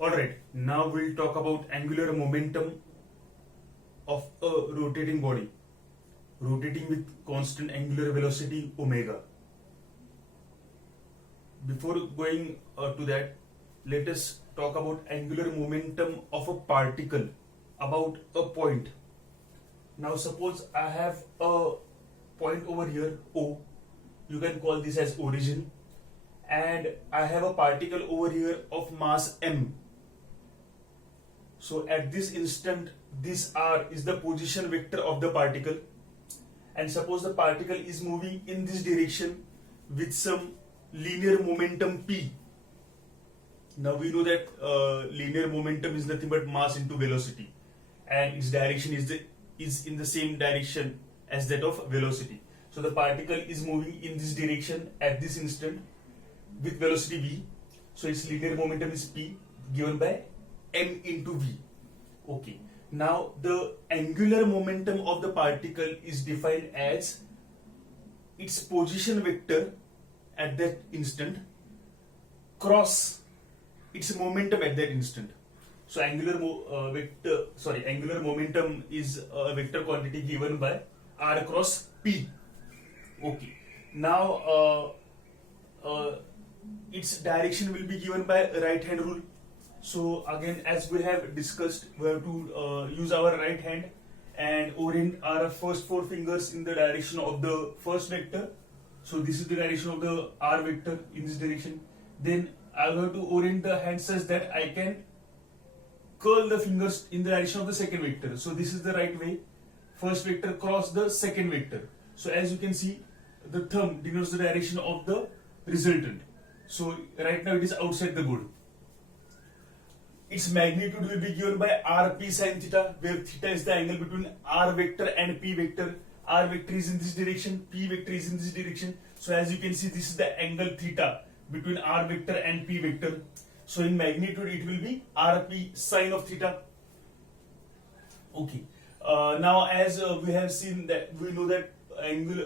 Alright, now we'll talk about angular momentum of a rotating body, rotating with constant angular velocity omega. Before going to that, let us talk about angular momentum of a particle about a point. Now suppose I have a point over here O, you can call this as origin, and I have a particle over here of mass m. So at this instant, this r is the position vector of the particle, and suppose the particle is moving in this direction with some linear momentum p. Now we know that linear momentum is nothing but mass into velocity, and its direction is in the same direction as that of velocity. So the particle is moving in this direction at this instant with velocity v. So its linear momentum is p, given by m into v. Okay. Now the angular momentum of the particle is defined as its position vector at that instant cross its momentum at that instant. So angular momentum is a vector quantity given by r cross p. Okay. Now its direction will be given by right hand rule. So again, as we have discussed, we have to use our right hand and orient our first four fingers in the direction of the first vector. So this is the direction of the r vector in this direction. Then I have to orient the hand such that I can curl the fingers in the direction of the second vector. So this is the right way. First vector cross the second vector. So as you can see, the thumb denotes the direction of the resultant. So right now it is outside the board. Its magnitude will be given by rp sin theta, where theta is the angle between r vector and p vector. R vector is in this direction, p vector is in this direction. So as you can see, this is the angle theta between r vector and p vector. So in magnitude it will be rp sin of theta. Okay. Now as we have seen that, we know that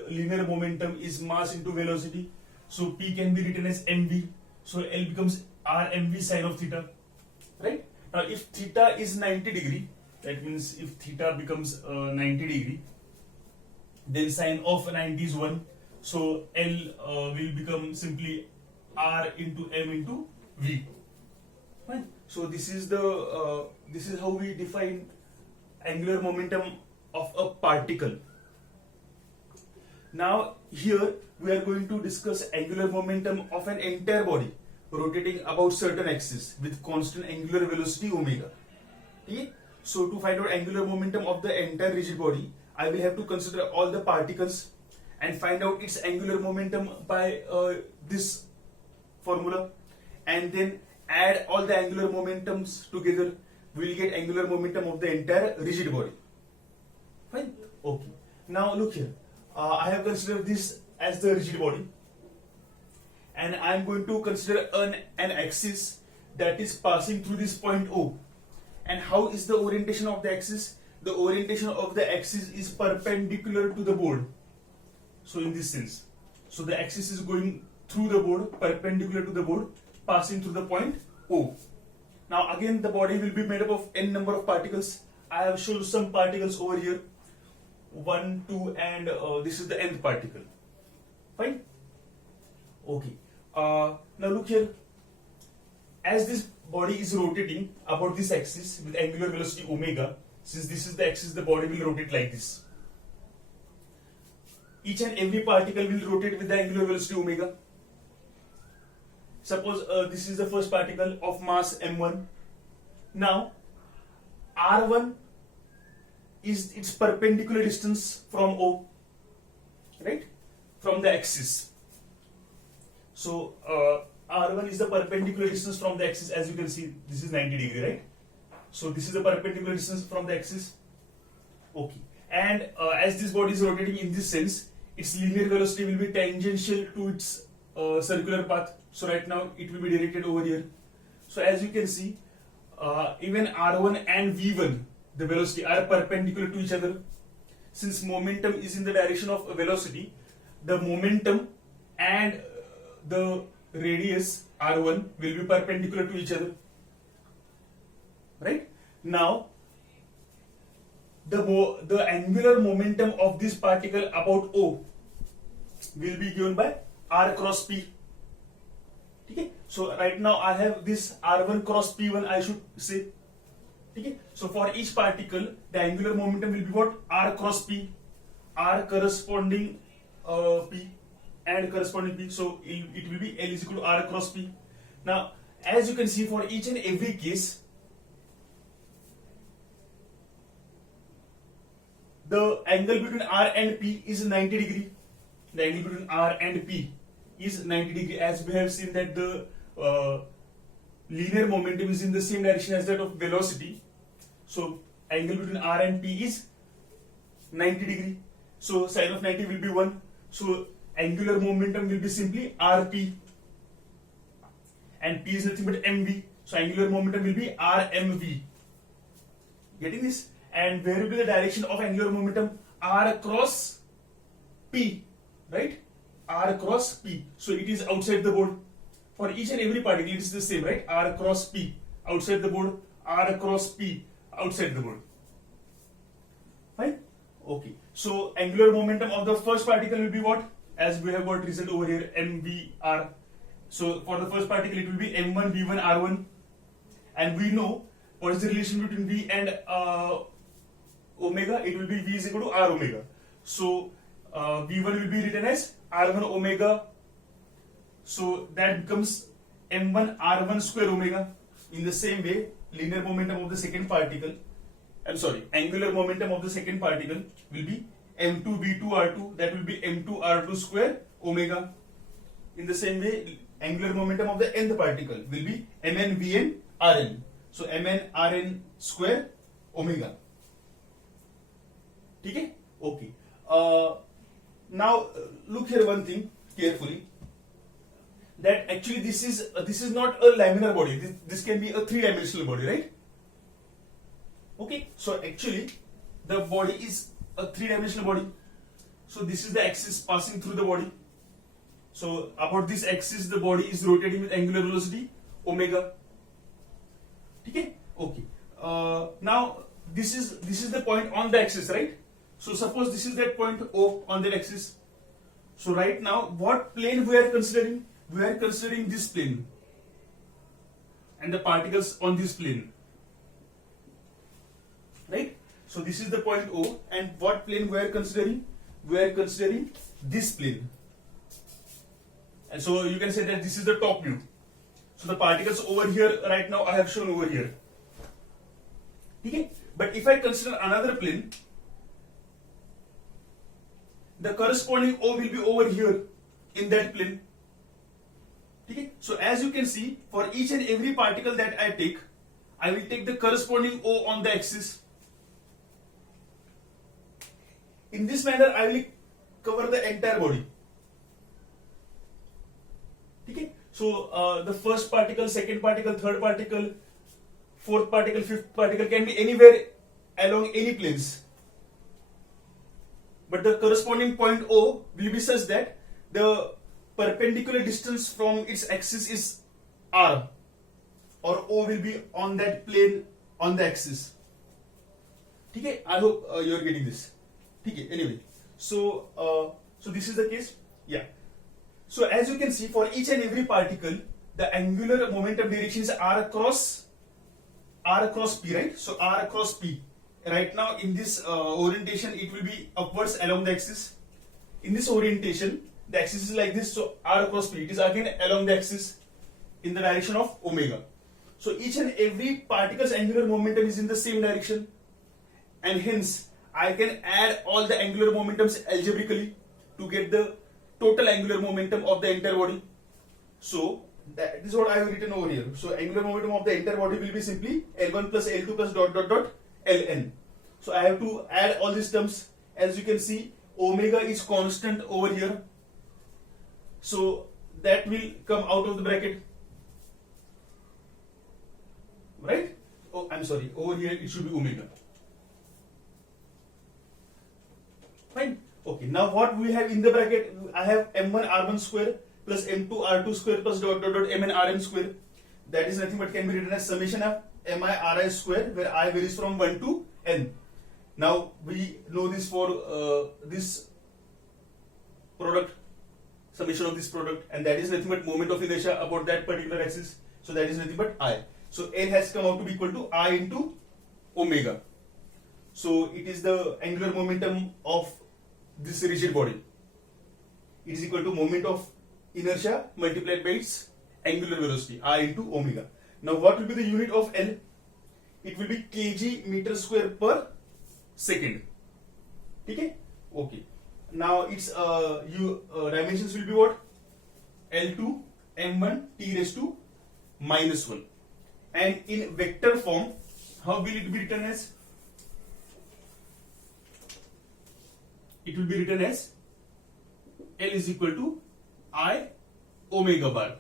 linear momentum is mass into velocity. So p can be written as mv. So L becomes rmv sin of theta. Right? Now if theta is 90 degree, that means if theta becomes 90 degree, then sine of 90 is 1. So L will become simply R into M into V. Right? So this is how we define angular momentum of a particle. Now here we are going to discuss angular momentum of an entire body rotating about certain axis with constant angular velocity omega. Okay? So to find out angular momentum of the entire rigid body, I will have to consider all the particles and find out its angular momentum by this formula, and then add all the angular momentums together. We will get angular momentum of the entire rigid body. Fine? Okay. Now look here. I have considered this as the rigid body, and I am going to consider an axis that is passing through this point O. And how is the orientation of the axis? The orientation of the axis is perpendicular to the board. So in this sense, so the axis is going through the board, perpendicular to the board, passing through the point O. Now again, the body will be made up of n number of particles. I have shown some particles over here, 1, 2, and this is the nth particle. Fine? Okay. Now look here. As this body is rotating about this axis with angular velocity omega, since this is the axis, the body will rotate like this. Each and every particle will rotate with the angular velocity omega. Suppose this is the first particle of mass m1. Now r1 is its perpendicular distance from O, right? From the axis. So r1 is the perpendicular distance from the axis. As you can see, this is 90 degree, right? So this is the perpendicular distance from the axis. Okay. And as this body is rotating in this sense, its linear velocity will be tangential to its circular path. So right now it will be directed over here. So as you can see, even r1 and v1, the velocity, are perpendicular to each other. Since momentum is in the direction of velocity, the momentum and the radius r1 will be perpendicular to each other. Now the angular momentum of this particle about O will be given by R cross P. Okay, so right now I have this R1 cross P1, I should say. Okay, so for each particle the angular momentum will be what? R cross P, R corresponding P and corresponding P, so it will be L is equal to R cross P. Now as you can see, for each and every case the angle between R and P is 90 degree. The angle between R and P is 90 degree, as we have seen that the linear momentum is in the same direction as that of velocity. So angle between R and P is 90 degree. So sine of 90 will be 1. So angular momentum will be simply Rp, and P is nothing but mv. So angular momentum will be Rmv. Getting this? And where will be the direction of angular momentum? R cross P, right? R cross P. So it is outside the board. For each and every particle it is the same, right? R cross P outside the board, R cross P outside the board. Fine? Okay. So angular momentum of the first particle will be what? As we have got result over here, mvr. So for the first particle it will be m1 v1 r1, and we know what is the relation between v and omega. It will be v is equal to r omega. So v1 will be written as r1 omega. So that becomes m1 r1 square omega. In the same way, linear momentum of the second particle, angular momentum of the second particle will be m2 v2 r2. That will be m2 r2 square omega. In the same way, angular momentum of the nth particle will be mn vn rn. So mn rn square omega. Okay? Okay. Now look here one thing carefully. That actually this is not a laminar body. This can be a three-dimensional body, right? Okay. So actually the body is a three-dimensional body. So this is the axis passing through the body. So about this axis the body is rotating with angular velocity omega. Okay. Okay. Now this is the point on the axis, right? So suppose this is that point O on that axis. So right now what plane we are considering? We are considering this plane and the particles on this plane, right? So this is the point O, and what plane we are considering? We are considering this plane, and so you can say that this is the top view. So the particles over here right now I have shown over here. Okay? But if I consider another plane, the corresponding O will be over here in that plane. Okay? So as you can see, for each and every particle that I take, I will take the corresponding O on the axis. In this manner, I will cover the entire body. Okay? So the first particle, second particle, third particle, fourth particle, fifth particle can be anywhere along any planes. But the corresponding point O will be such that the perpendicular distance from its axis is R, or O will be on that plane on the axis. Okay? I hope you are getting this. Okay? Anyway, so this is the case. Yeah. So as you can see, for each and every particle, the angular momentum direction is R across P, right? So R across P. Right now in this orientation, it will be upwards along the axis. In this orientation, the axis is like this, so R across P, it is again along the axis in the direction of omega. So each and every particle's angular momentum is in the same direction, and hence I can add all the angular momentums algebraically to get the total angular momentum of the entire body. So that is what I have written over here. So angular momentum of the entire body will be simply L1 plus L2 plus dot dot dot Ln. So I have to add all these terms. As you can see, omega is constant over here. So that will come out of the bracket, right? Oh, I'm sorry, over here it should be omega. Fine. Okay, now what we have in the bracket, I have m1 r1 square plus m2 r2 square plus dot dot dot mn rn square. That is nothing but can be written as summation of mi ri square, where I varies from 1 to n. Now we know this for this product, summation of this product, and that is nothing but moment of inertia about that particular axis. So that is nothing but I. So L has come out to be equal to I into omega. So it is the angular momentum of this rigid body. It is equal to moment of inertia multiplied by its angular velocity, I into omega. Now what will be the unit of L? It will be kg meter square per second. Okay? Okay. Now its dimensions will be what? L2 m1 t raised to minus 1. And in vector form, how will it be written as? It will be written as L is equal to I omega bar.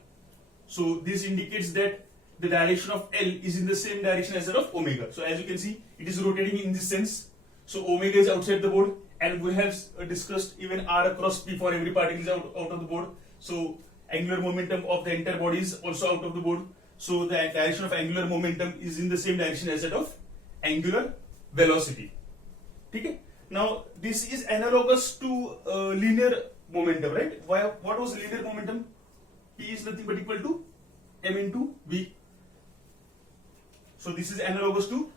So this indicates that the direction of L is in the same direction as that of omega. So as you can see, it is rotating in this sense. So omega is outside the board, and we have discussed even R across P for every particle is out of the board. So angular momentum of the entire body is also out of the board. So the direction of angular momentum is in the same direction as that of angular velocity. Okay? Now this is analogous to linear momentum, right? What was linear momentum? P is nothing but equal to m into v. So this is analogous to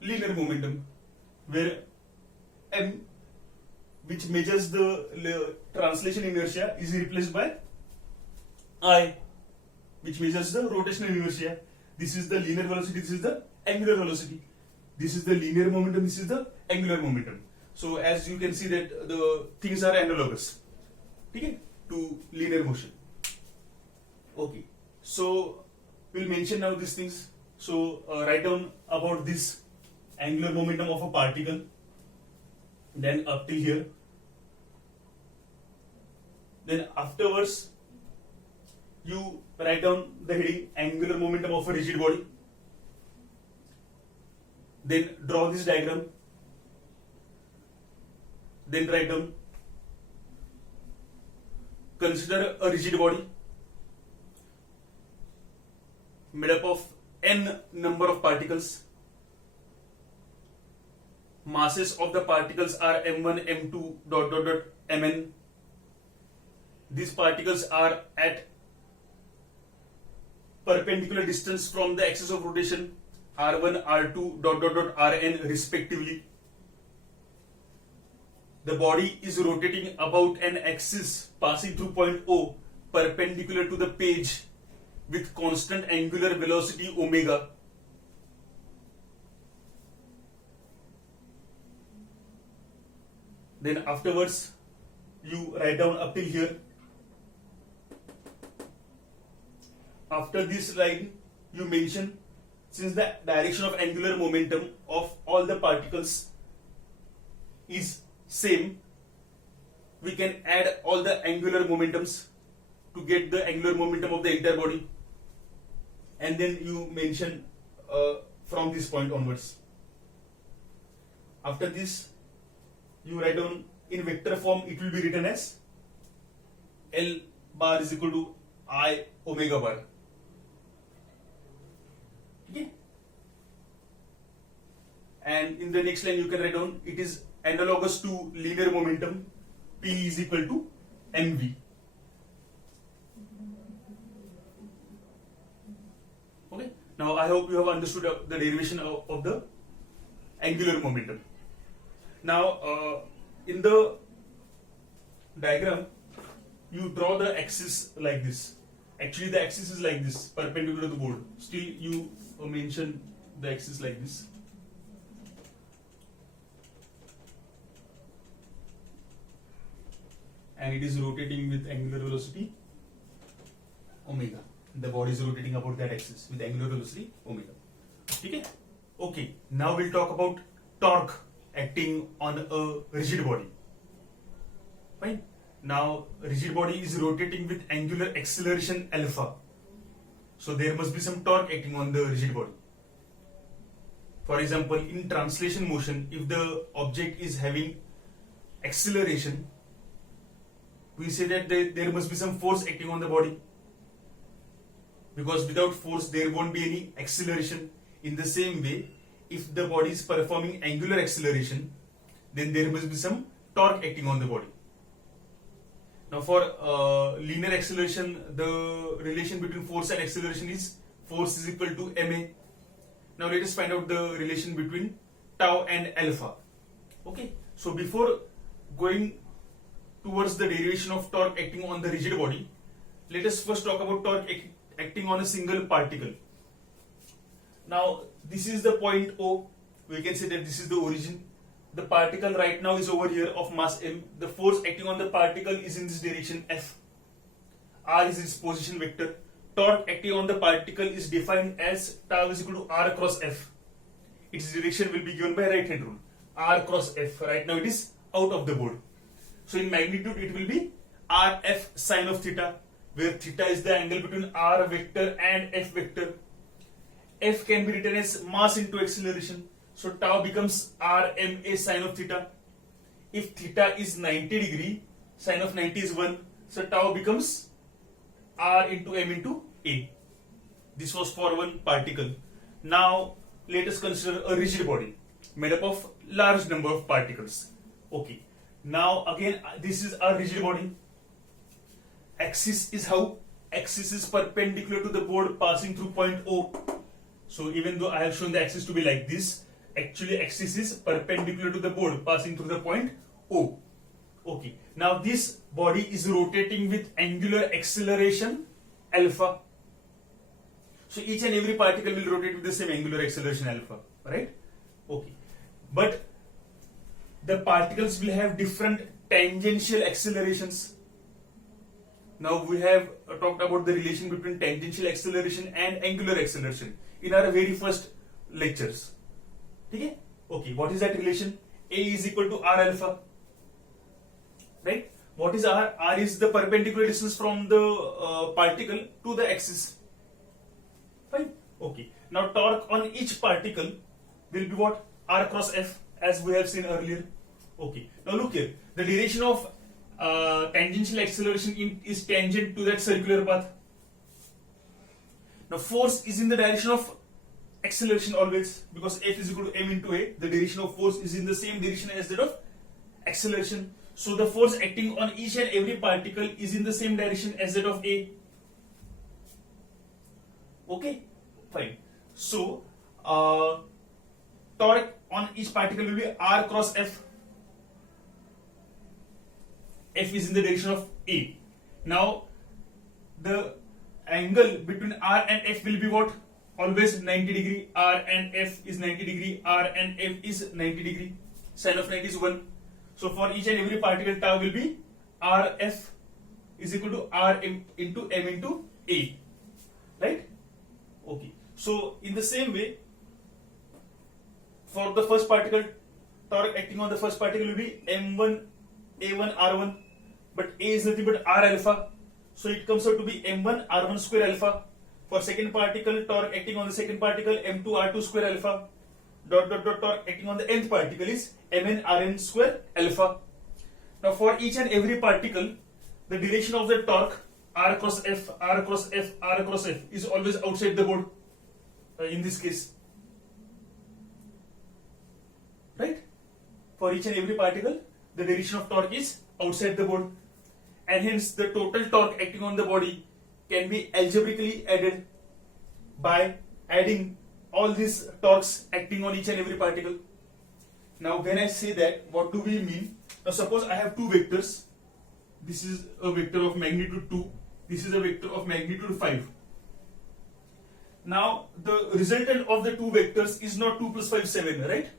linear momentum, where m, which measures the translation inertia, is replaced by I, which measures the rotational inertia. This is the linear velocity, this is the angular velocity. This is the linear momentum, this is the angular momentum. So as you can see that the things are analogous, okay, to linear motion. Okay, so we'll mention now these things. So write down about this angular momentum of a particle, then up till here. Then afterwards, you write down the heading angular momentum of a rigid body. Then draw this diagram. Then write down, consider a rigid body made up of n number of particles. Masses of the particles are m1, m2, dot dot dot mn. These particles are at perpendicular distance from the axis of rotation, r1, r2, dot dot dot rn respectively. The body is rotating about an axis passing through point O perpendicular to the page with constant angular velocity omega. Then afterwards, you write down up till here. After this line, you mention, since the direction of angular momentum of all the particles is same, we can add all the angular momentums to get the angular momentum of the entire body, and then you mention from this point onwards. After this, you write down in vector form, it will be written as L bar is equal to I omega bar. Okay? And in the next line, you can write down, it is analogous to linear momentum, P is equal to mv. Okay, now I hope you have understood the derivation of the angular momentum. Now in the diagram, you draw the axis like this. Actually the axis is like this, perpendicular to the board. Still you mention the axis like this. And it is rotating with angular velocity omega. The body is rotating about that axis with angular velocity omega. Okay? Okay, now we'll talk about torque acting on a rigid body. Fine. Now rigid body is rotating with angular acceleration alpha. So there must be some torque acting on the rigid body. For example, in translation motion, if the object is having acceleration, we say that there must be some force acting on the body, because without force there won't be any acceleration. in the same way, if the body is performing angular acceleration, then there must be some torque acting on the body. Now for linear acceleration, the relation between force and acceleration is force is equal to ma. Now let us find out the relation between tau and alpha. Okay, so before going towards the derivation of torque acting on the rigid body, let us first talk about torque acting on a single particle. Now this is the point O. We can say that this is the origin. The particle right now is over here of mass m. The force acting on the particle is in this direction f. R is its position vector. Torque acting on the particle is defined as tau is equal to r cross f. Its direction will be given by right hand rule. R cross f. Right now it is out of the board. So in magnitude it will be rf sine of theta, where theta is the angle between r vector and f vector. F can be written as mass into acceleration. So tau becomes rma sine of theta. If theta is 90 degree, sine of 90 is 1. So tau becomes r into m into a. This was for one particle. Now let us consider a rigid body made up of large number of particles. Okay. Now again this is a rigid body. Axis is how? Axis is perpendicular to the board passing through point O. So even though I have shown the axis to be like this, actually axis is perpendicular to the board passing through the point O. Okay. Now this body is rotating with angular acceleration alpha. So each and every particle will rotate with the same angular acceleration alpha, right? Okay. But the particles will have different tangential accelerations. Now we have talked about the relation between tangential acceleration and angular acceleration in our very first lectures. Okay? Okay, what is that relation? A is equal to r alpha. Right? What is r? R is the perpendicular distance from the particle to the axis. Fine? Okay. Now torque on each particle will be what? R cross f, as we have seen earlier. Okay. Now look here. The direction of tangential acceleration is tangent to that circular path. Now force is in the direction of acceleration always, because F is equal to m into a. The direction of force is in the same direction as that of acceleration. So the force acting on each and every particle is in the same direction as that of A. Okay, fine. So torque on each particle will be R cross F. F is in the direction of A. Now the angle between R and F will be what? Always 90 degree. R and F is 90 degree. R and F is 90 degree. Sine of 90 is 1. So for each and every particle, tau will be Rf is equal to Rm into m into A. Right? Okay. So in the same way, for the first particle, torque acting on the first particle will be m1 a1 r1, but A is nothing but r alpha. So it comes out to be m1 r1 square alpha. For second particle, torque acting on the second particle, m2 r2 square alpha. Dot dot dot torque acting on the nth particle is mn rn square alpha. Now for each and every particle, the direction of the torque r cross f, r cross f, r cross f is always outside the board. In this case, right? For each and every particle, the direction of torque is outside the board, and hence the total torque acting on the body can be algebraically added by adding all these torques acting on each and every particle. Now when I say that, what do we mean? Now suppose I have two vectors. This is a vector of magnitude 2. This is a vector of magnitude 5. Now the resultant of the two vectors is not 2 plus 5 7, right?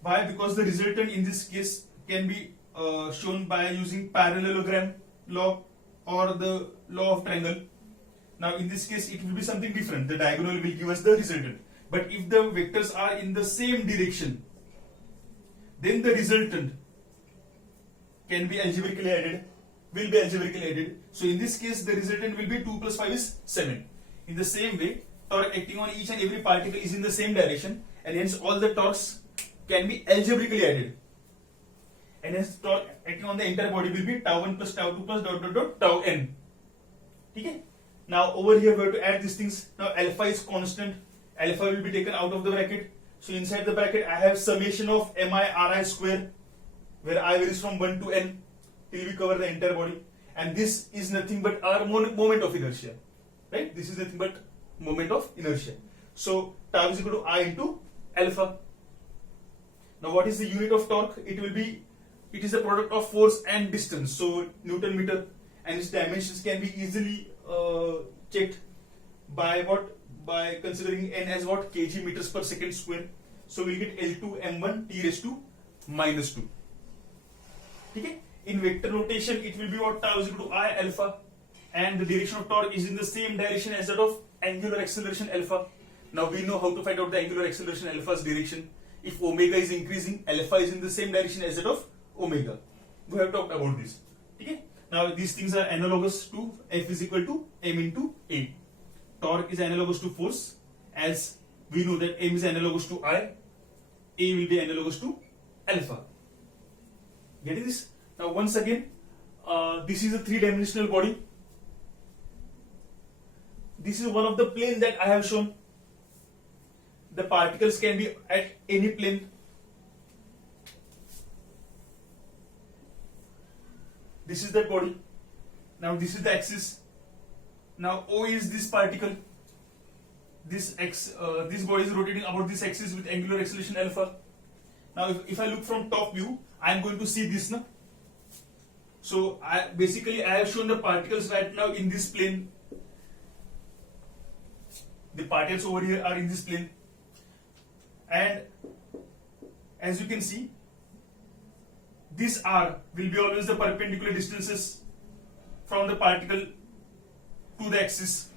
Why? Because the resultant in this case can be shown by using parallelogram law or the law of triangle. Now in this case it will be something different. The diagonal will give us the resultant. But if the vectors are in the same direction, then the resultant can be algebraically added, will be algebraically added. So in this case the resultant will be 2 plus 5 is 7. In the same way, torque acting on each and every particle is in the same direction, and hence all the torques can be algebraically added. And hence torque acting on the entire body will be tau 1 plus tau 2 plus dot dot dot tau n. Okay? Now over here we have to add these things. Now alpha is constant, alpha will be taken out of the bracket. So inside the bracket I have summation of mi ri square, where I varies from 1 to n till we cover the entire body, and this is nothing but our moment of inertia, right? This is nothing but moment of inertia. So tau is equal to I into alpha. Now what is the unit of torque? It is the product of force and distance, so Newton meter, and its dimensions can be easily checked by what? By considering n as what? Kg meters per second square. So we'll get L2 m1 t raised to minus 2. Okay? In vector notation, it will be what? Tau is equal to I alpha, and the direction of torque is in the same direction as that of angular acceleration alpha. Now we know how to find out the angular acceleration alpha's direction. If omega is increasing, alpha is in the same direction as that of omega. We have talked about this. Okay? Now these things are analogous to F is equal to m into A. Torque is analogous to force, as we know that m is analogous to I, A will be analogous to alpha. Getting this? Now once again, this is a three-dimensional body. This is one of the planes that I have shown. The particles can be at any plane. This is that body. Now this is the axis. Now O is this particle. This body is rotating about this axis with angular acceleration alpha. Now if I look from top view, I am going to see this now. So I have shown the particles right now in this plane. The particles over here are in this plane, and as you can see, this r will be always the perpendicular distances from the particle to the axis.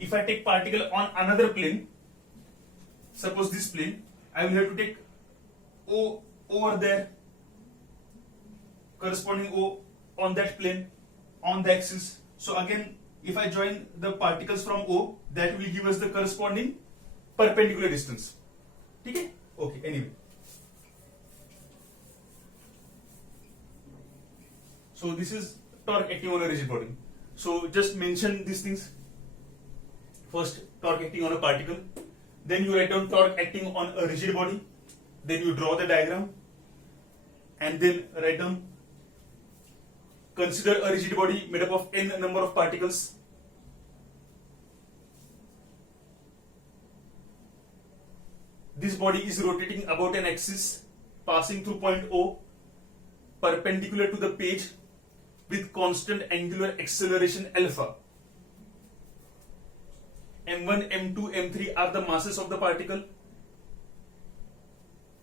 If I take particle on another plane, suppose this plane, I will have to take O over there, corresponding O on that plane, on the axis. So again, if I join the particles from O, that will give us the corresponding perpendicular distance. Okay? Okay, anyway. So this is torque acting on a rigid body. So just mention these things. First, torque acting on a particle. Then you write down torque acting on a rigid body. Then you draw the diagram. And then write down, consider a rigid body made up of n number of particles. This body is rotating about an axis, passing through point O, perpendicular to the page, with constant angular acceleration alpha. M1, M2, M3 are the masses of the particle.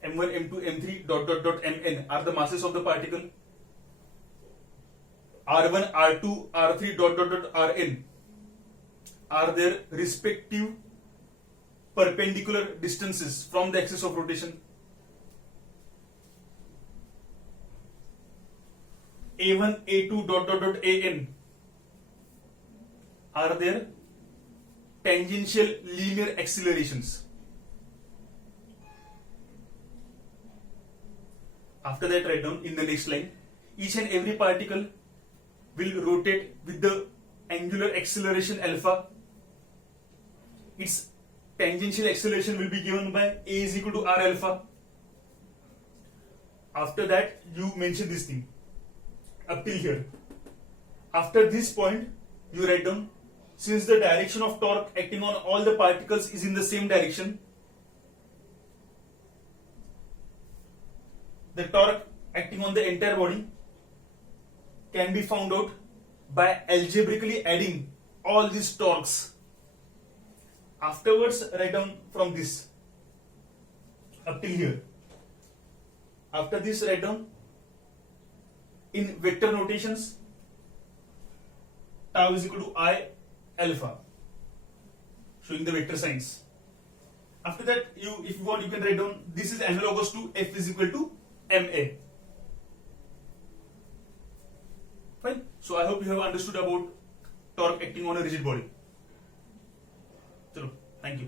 M1, M2, M3 dot dot dot Mn are the masses of the particle. R1, R2, R3 dot dot dot Rn are their respective perpendicular distances from the axis of rotation. A1, A2 dot dot dot An are their tangential linear accelerations. After that, write down in the next line, each and every particle will rotate with the angular acceleration alpha. Its tangential acceleration will be given by A is equal to R alpha. After that, you mention this thing up till here. After this point, you write down, since the direction of torque acting on all the particles is in the same direction, the torque acting on the entire body can be found out by algebraically adding all these torques. Afterwards, write down from this up till here. After this, write down in vector notations, tau is equal to I alpha, showing the vector signs. After that, if you want, you can write down this is analogous to F is equal to ma. Fine. So I hope you have understood about torque acting on a rigid body. Chalo, thank you.